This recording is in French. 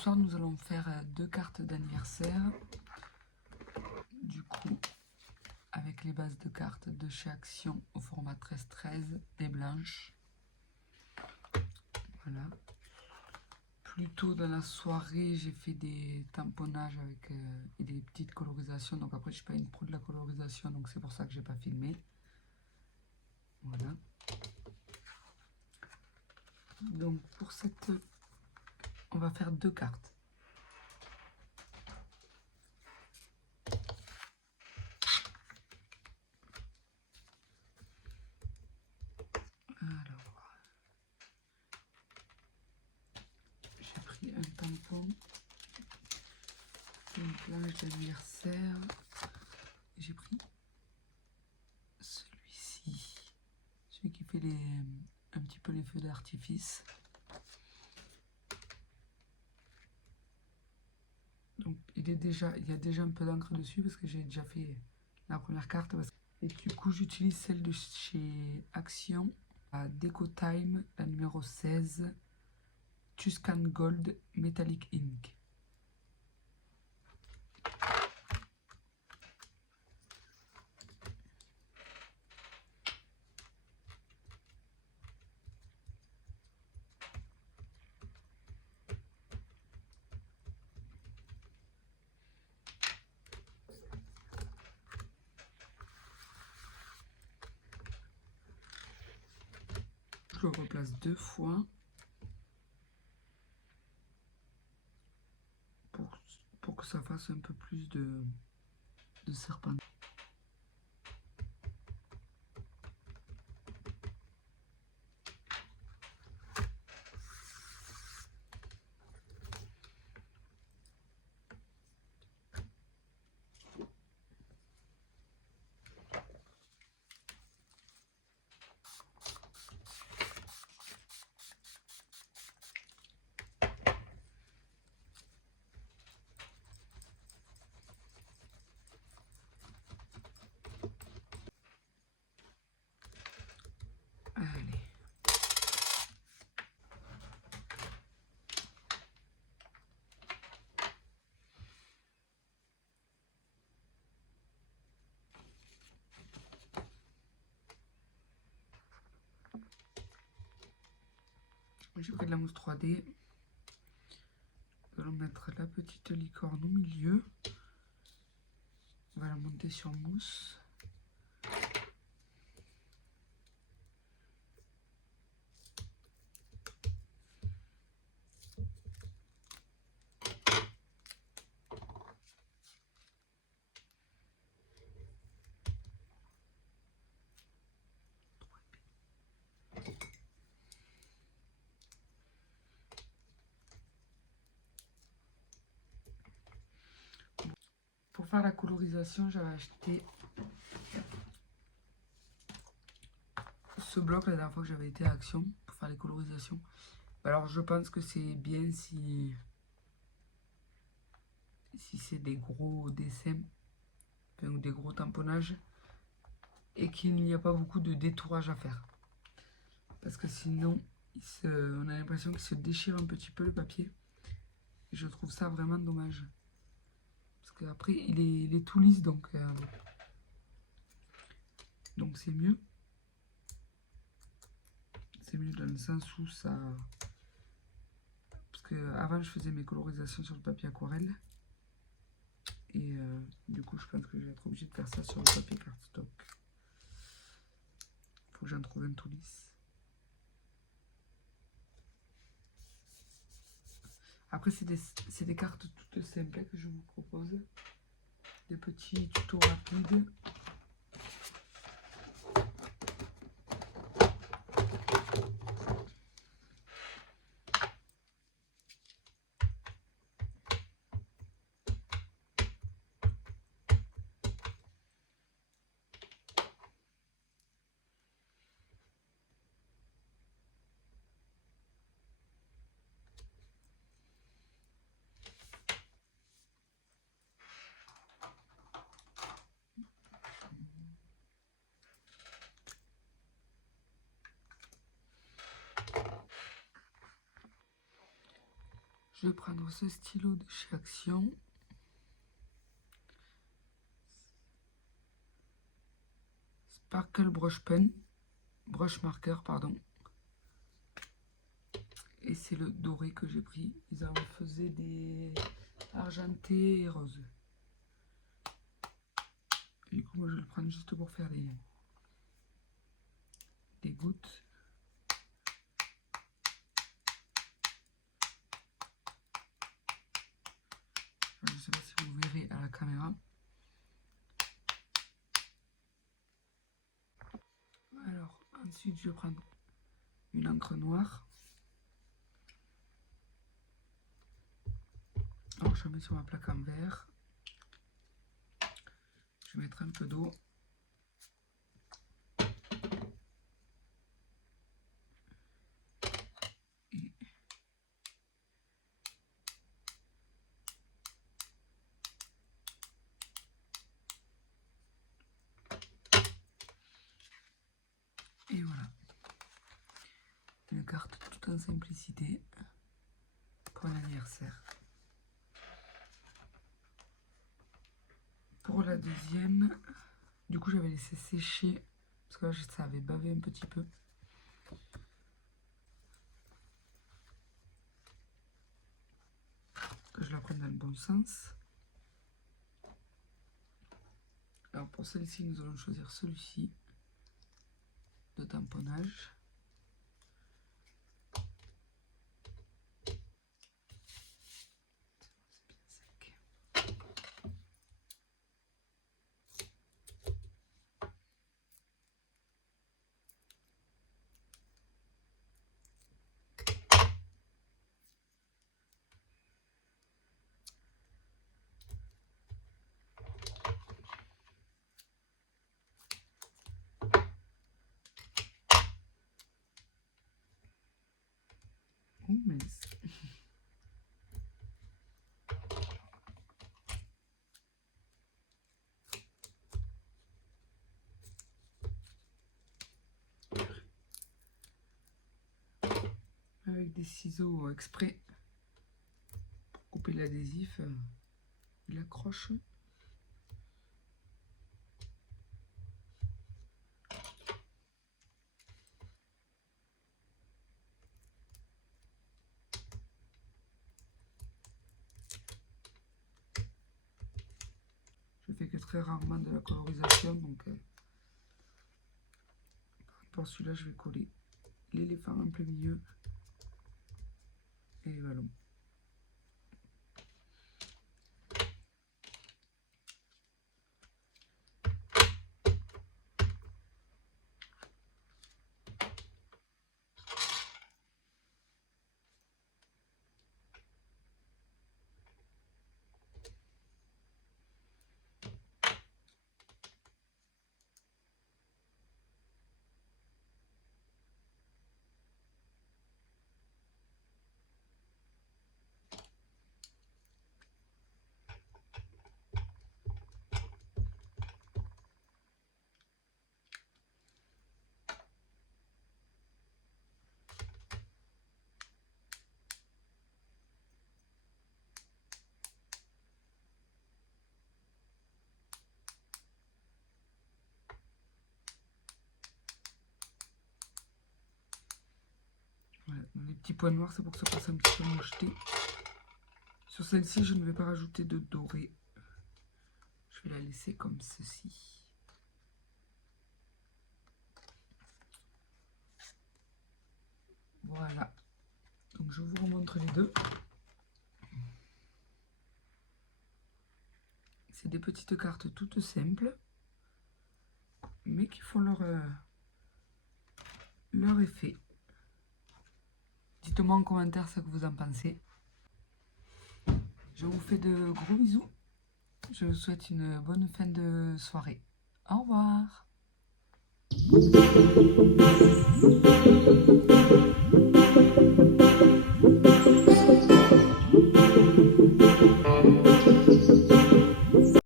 soir, nous allons faire 2 cartes d'anniversaire. Du coup, avec les bases de cartes de chez Action au format 13-13, des blanches. Voilà. Plus tôt dans la soirée, j'ai fait des tamponnages avec et des petites colorisations. Donc après, je suis pas une pro de la colorisation, donc c'est pour ça que j'ai pas filmé. Voilà. Donc pour cette, on va faire 2 cartes. Alors, j'ai pris un tampon, une planche d'anniversaire. J'ai pris celui-ci, celui qui fait un petit peu les feux d'artifice. Donc il y a déjà un peu d'encre dessus parce que j'ai déjà fait la première carte. Et du coup j'utilise celle de chez Action, la Deco Time, la numéro 16, Tuscan Gold Metallic Ink. Je le replace 2 fois pour que ça fasse un peu plus de serpent. Allez. J'ai pris de la mousse 3D. Nous allons mettre la petite licorne au milieu. On va la monter sur mousse. Pour faire la colorisation, j'avais acheté ce bloc la dernière fois que j'avais été à Action pour faire les colorisations. Alors je pense que c'est bien si c'est des gros dessins, enfin, ou des gros tamponnages, et qu'il n'y a pas beaucoup de détourage à faire. Parce que sinon, on a l'impression qu'il se déchire un petit peu le papier. Et je trouve ça vraiment dommage. Parce qu'après, il est tout lisse, donc c'est mieux. C'est mieux dans le sens où ça... Parce que avant je faisais mes colorisations sur le papier aquarelle. Et du coup, je pense que je vais être obligée de faire ça sur le papier cardstock. Faut que j'en trouve un tout lisse. Après, c'est des cartes toutes simples que je vous propose. Des petits tutos rapides. Je vais prendre ce stylo de chez Action. Sparkle Brush Pen. Brush Marker, pardon. Et c'est le doré que j'ai pris. Ils en faisaient des argentés et roses. Et du coup, moi, je vais le prendre juste pour faire des gouttes. Je ne sais pas si vous verrez à la caméra. Alors, ensuite, je vais prendre une encre noire. Alors, je mets sur ma plaque en verre. Je vais mettre un peu d'eau. Et voilà. Une carte tout en simplicité pour un anniversaire. Pour la deuxième, du coup j'avais laissé sécher parce que là ça avait bavé un petit peu. Que je la prenne dans le bon sens. Alors pour celle-ci, nous allons choisir celui-ci de tamponnage. Oh mince. Avec des ciseaux exprès pour couper l'adhésif, il accroche. Je fais que très rarement de la colorisation, donc pour celui-là je vais coller l'éléphant en plein milieu et les ballons. Voilà, les petits points noirs, c'est pour que ça fasse un petit peu moucheté. Sur celle-ci, je ne vais pas rajouter de doré. Je vais la laisser comme ceci. Voilà. Donc je vous remontre les deux. C'est des petites cartes toutes simples, mais qui font leur effet. Dites-moi en commentaire ce que vous en pensez. Je vous fais de gros bisous. Je vous souhaite une bonne fin de soirée. Au revoir.